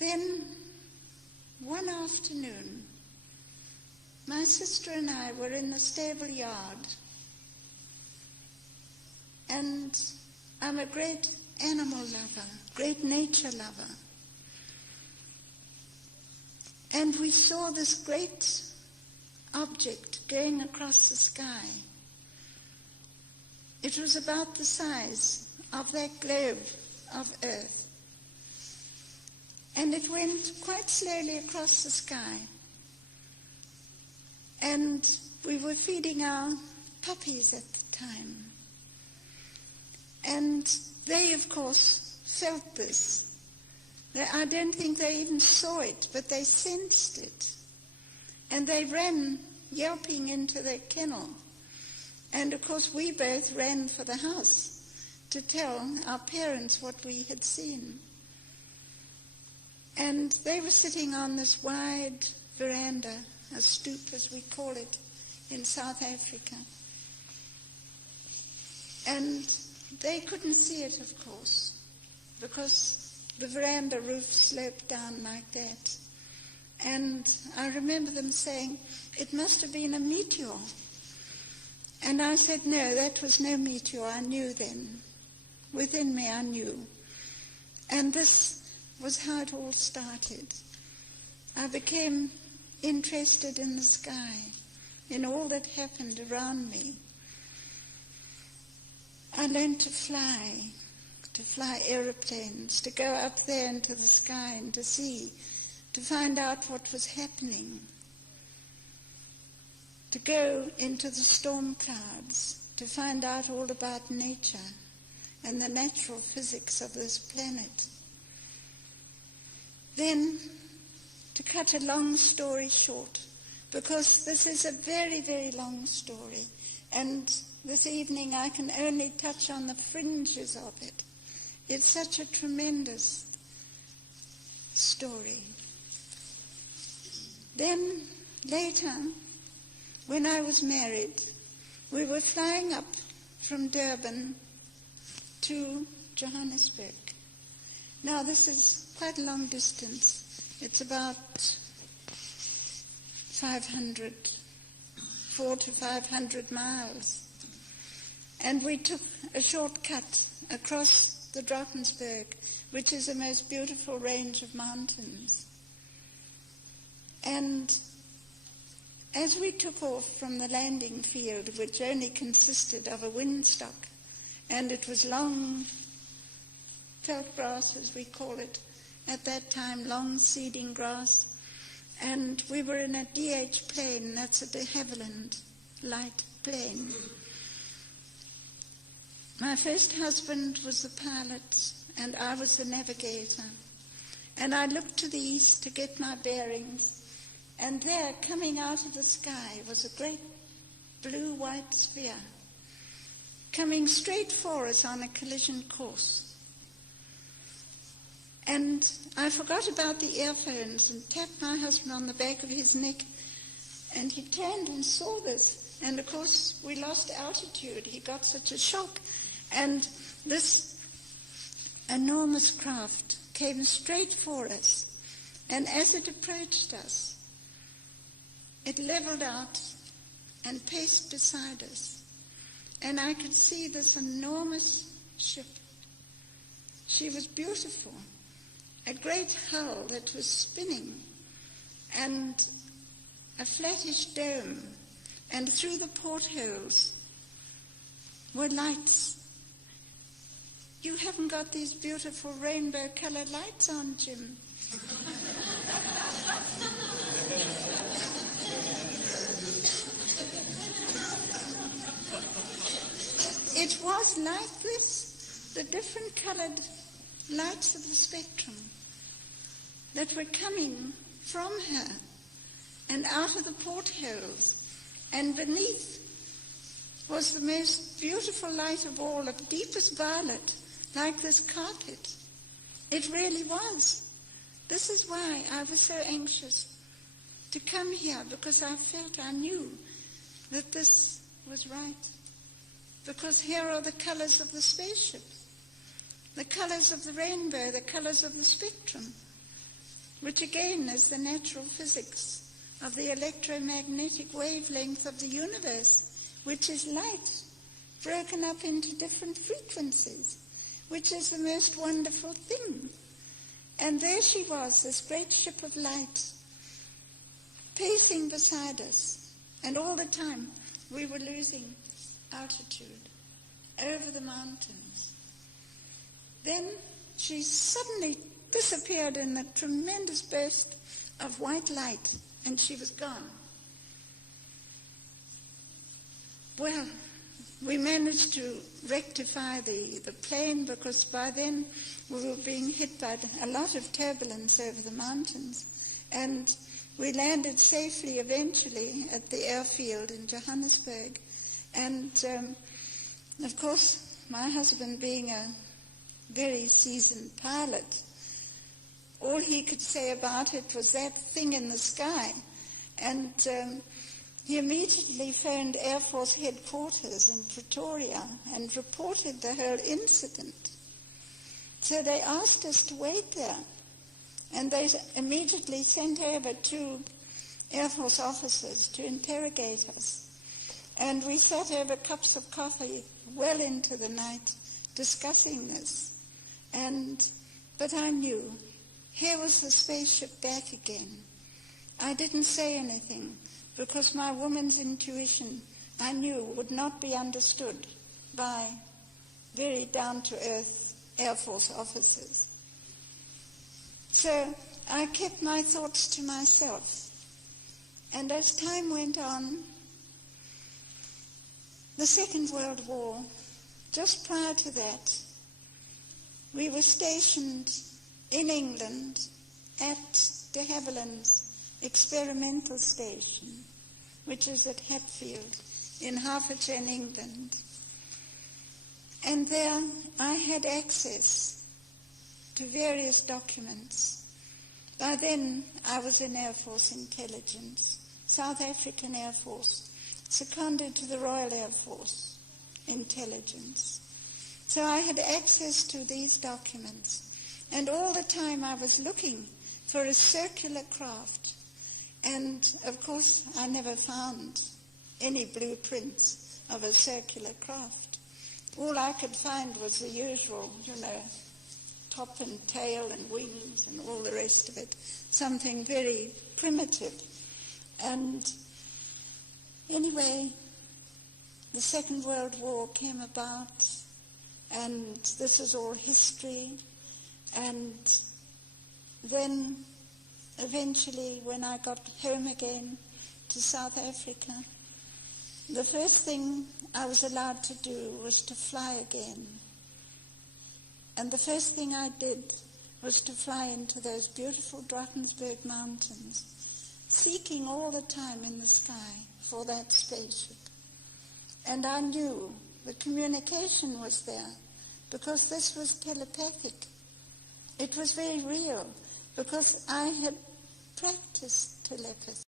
Then, one afternoon, my sister and I were in the stable yard, and I'm a great animal lover, great nature lover. And we saw this great object going across the sky. It was about the size of that globe of Earth. And it went quite slowly across the sky. And we were feeding our puppies at the time. And they, of course, felt this. I don't think they even saw it, but they sensed it. And they ran yelping into their kennel. And, of course, we both ran for the house to tell our parents what we had seen. And they were sitting on this wide veranda, a stoop as we call it in South Africa. And they couldn't see it, of course, because the veranda roof sloped down like that. And I remember them saying, it must have been a meteor. And I said, no, that was no meteor. I knew then. Within me, I knew. And this was how it all started. I became interested in the sky, in all that happened around me. I learned to fly aeroplanes, to go up there into the sky and to see, to find out what was happening, to go into the storm clouds, to find out all about nature and the natural physics of this planet. Then, to cut a long story short, because this is a very, very long story, and this evening I can only touch on the fringes of it. It's such a tremendous story. Then, later, when I was married, we were flying up from Durban to Johannesburg. Now, this is quite a long distance. It's about 400 to 500 miles. And we took a shortcut across the Drakensberg, which is the most beautiful range of mountains. And as we took off from the landing field, which only consisted of a windstock, and it was long veld grass, as we call it, at that time, long seeding grass, and we were in a DH plane, that's a de Havilland light plane. My first husband was the pilot, and I was the navigator. And I looked to the east to get my bearings, and there, coming out of the sky, was a great blue-white sphere, coming straight for us on a collision course. And I forgot about the earphones and tapped my husband on the back of his neck, and he turned and saw this. And, of course, we lost altitude. He got such a shock. And this enormous craft came straight for us. And as it approached us, it leveled out and paced beside us. And I could see this enormous ship. She was beautiful. A great hull that was spinning, and a flattish dome, and through the portholes were lights. You haven't got these beautiful rainbow-colored lights on, Jim. It was like this, the different colored lights of the spectrum that were coming from her and out of the portholes, and beneath was the most beautiful light of all, of deepest violet, like this carpet. It really was. This is why I was so anxious to come here, because I knew that this was right. Because here are the colors of the spaceship, the colors of the rainbow, the colors of the spectrum. which again is the natural physics of the electromagnetic wavelength of the universe, which is light broken up into different frequencies, which is the most wonderful thing. And there she was, this great ship of light, pacing beside us, and all the time we were losing altitude over the mountains. Then she suddenly disappeared in a tremendous burst of white light, and she was gone. Well, we managed to rectify the plane, because by then we were being hit by a lot of turbulence over the mountains, and we landed safely eventually at the airfield in Johannesburg. And of course, my husband, being a very seasoned pilot, all he could say about it was that thing in the sky. And he immediately phoned Air Force headquarters in Pretoria and reported the whole incident. So they asked us to wait there. And they immediately sent over 2 Air Force officers to interrogate us. And we sat over cups of coffee well into the night discussing this. But I knew, here was the spaceship back again. I didn't say anything, because my woman's intuition, I knew, would not be understood by very down-to-earth Air Force officers. So I kept my thoughts to myself. And as time went on, the Second World War, just prior to that, we were stationed in England at de Havilland's experimental station, which is at Hatfield in Hertfordshire, England. And there I had access to various documents. By then I was in Air Force Intelligence, South African Air Force, seconded to the Royal Air Force Intelligence. So I had access to these documents. And all the time I was looking for a circular craft. And of course I never found any blueprints of a circular craft. All I could find was the usual, top and tail and wings and all the rest of it, something very primitive. And anyway, the Second World War came about, and this is all history. And then eventually, when I got home again to South Africa, the first thing I was allowed to do was to fly again. And the first thing I did was to fly into those beautiful Drakensberg Mountains, seeking all the time in the sky for that spaceship. And I knew the communication was there, because this was telepathic. It was very real, because I had practiced telepathy.